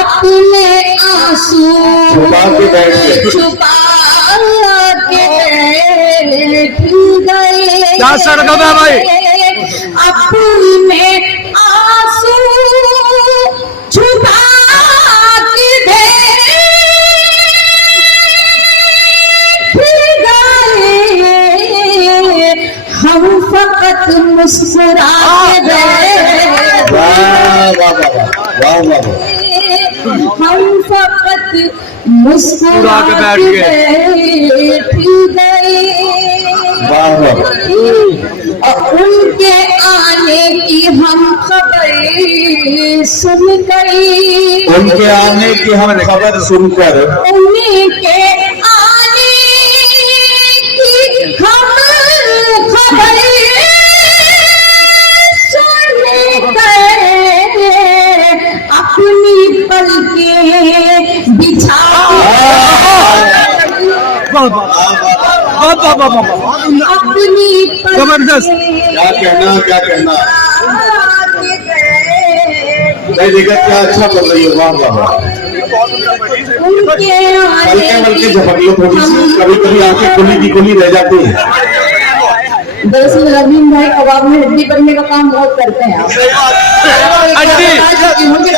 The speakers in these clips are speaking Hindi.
अपने आंसू छुपा के बैठ गए। क्या सरगम है भाई? अपने आंसू छुपा के गए। हम फकत मुस्कुरा के गए। हम फकत मुस्कुरा के बैठ गए। और उनके आने की हम खबर सुन गई। उनके आने की हम खबर सुनकर उनके आने की हम खबर अपनी पलकें बिछा अपनी जबरदस्त। क्या कहना देखा क्या अच्छा कर रही है। वाह वाह बल्कि झपकी थोड़ी सी कभी कभी आंखें खुली रह जाती है। दरअसल रवीन भाई कबाब में हड्डी बनने का काम बहुत करते हैं। मुझे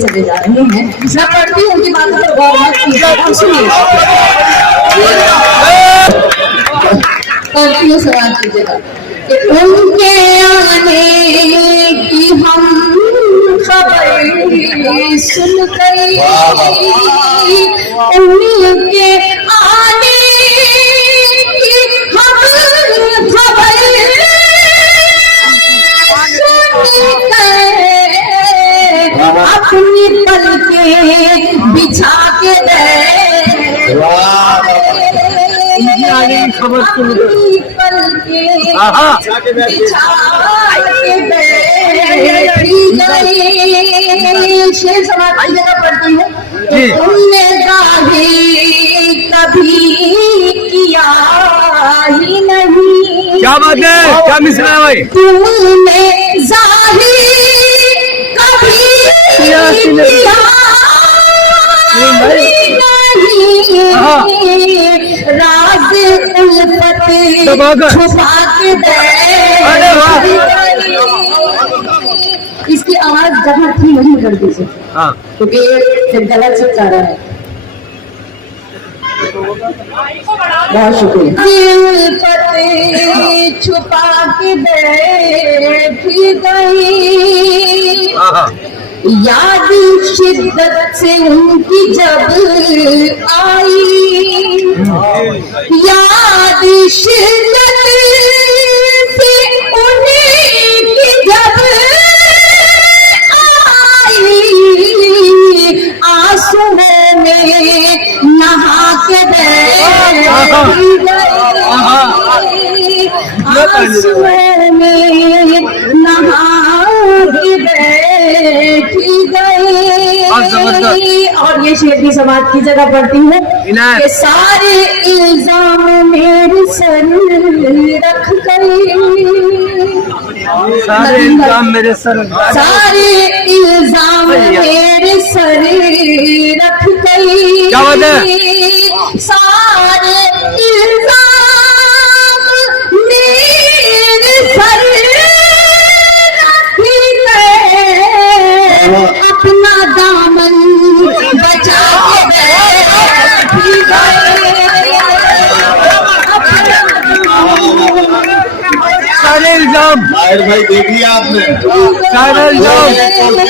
चले जा रहे हैं। मैं पढ़ती हूँ उनकी बातों पर गौर मत कीजिएगा। सवाल कीजिएगा। उनके आने की हम खबर सुन गई। उनके आने की हम खबर सुन गए। अपनी पलकें बिछा के गए। खबर सुन शेर समाज की जगह पढ़ती हूँ। तुमने दावे कभी किया ही नहीं। क्या बात है? क्या मिसरा है भाई? तुमने जाहिर कभी किया राज उल्फत छुपा के दे। इसकी आवाज जहाँ थी वहीं कर दीजिए क्योंकि फिर गलत से जा रहा है। बहुत शुक्रिया। उल्फत छुपा के बैठी गई। याद शिद्दत से उनकी जब आई। याद शिद्दत से उनकी जब आई। आंसुओं में नहा के बैठी गई। आंसुओं में नहा के बैठी गई। और ये शेर भी समाज की जगह पढ़ती हूँ कि सारे इल्जाम मेरे सर रख गई। सारे इल्जाम मेरे सर मेरे सर रख गई। क्या बात है? सारे इल्जाम मेरे सर अपना दामन बचा के बैठी सारे इल्जाम। भाई देख लिया आपने? सारे इल्जाम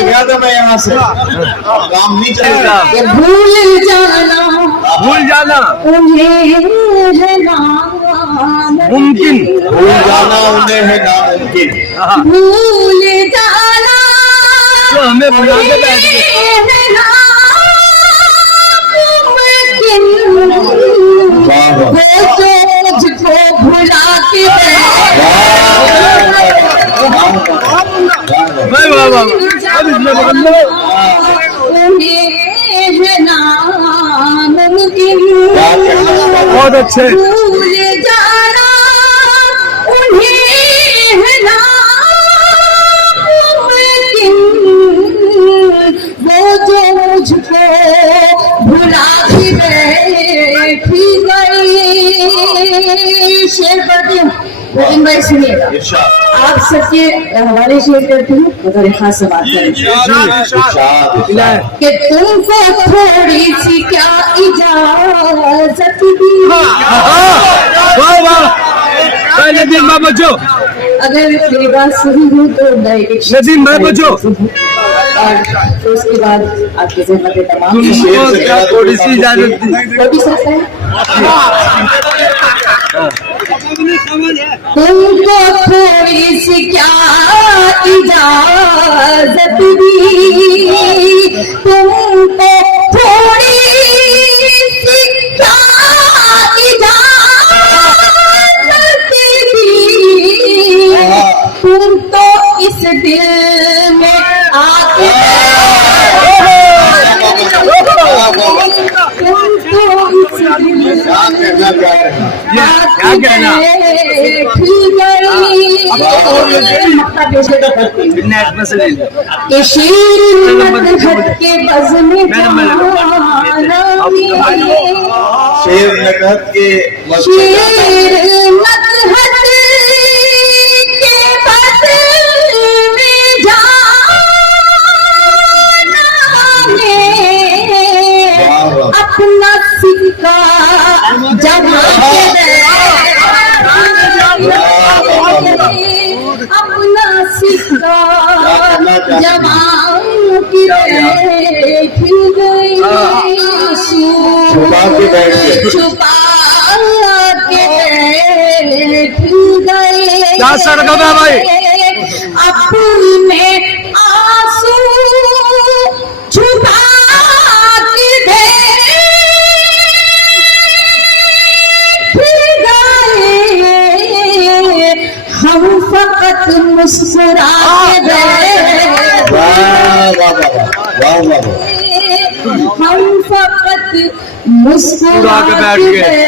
गया था मैं यहाँ से। काम नहीं चलेगा। भूल जाना उन्हें है मुमकिन। भूल जाना उन्हें है नामुमकिन। भूल जाना तो हमें भुला के बैठ गए। मुझको भुला के वाह वाह वाह। से पकड़ लो। उन्हें है नामुमकिन बहुत अच्छे। भूल जाना उन्हें है नामुमकिन वो जो मुझको भुला भी बैठी गई। शेर पढ़ती हूँ लेकिन भाई सुनिएगा, आप सबके हवाले शेयर करती हूँ अगर खास से बात करें कि तुमको थोड़ी सी क्या इजाजत दी। वाह वाह, नदीम भाई बचो, अगर मेरी बात सुनी हो तो मैं नदीम भाई बचो। और तो उसके बाद आपके ज़िम्मे तमाम तुमको क्या थोड़ी सी इजाजत दी। हो भी सकता है। तुमको थोड़ी सी क्या इजाजत दी, तुमको थोड़ी सी क्या इजाजत दी, तुम तो इस दिल में आके क्या कहना? शेर नकहत के अपना सिक्का जमा के दे, अपना सिक्का जमा के बैठी गई। छुपा के बैठ गए। छुपा के बैठी गई। क्या सरगम है भाई? अपने आंसू छुपा के हम फकत मुस्कुरा के गए। हम फकत मुस्कुरा के बैठ गए।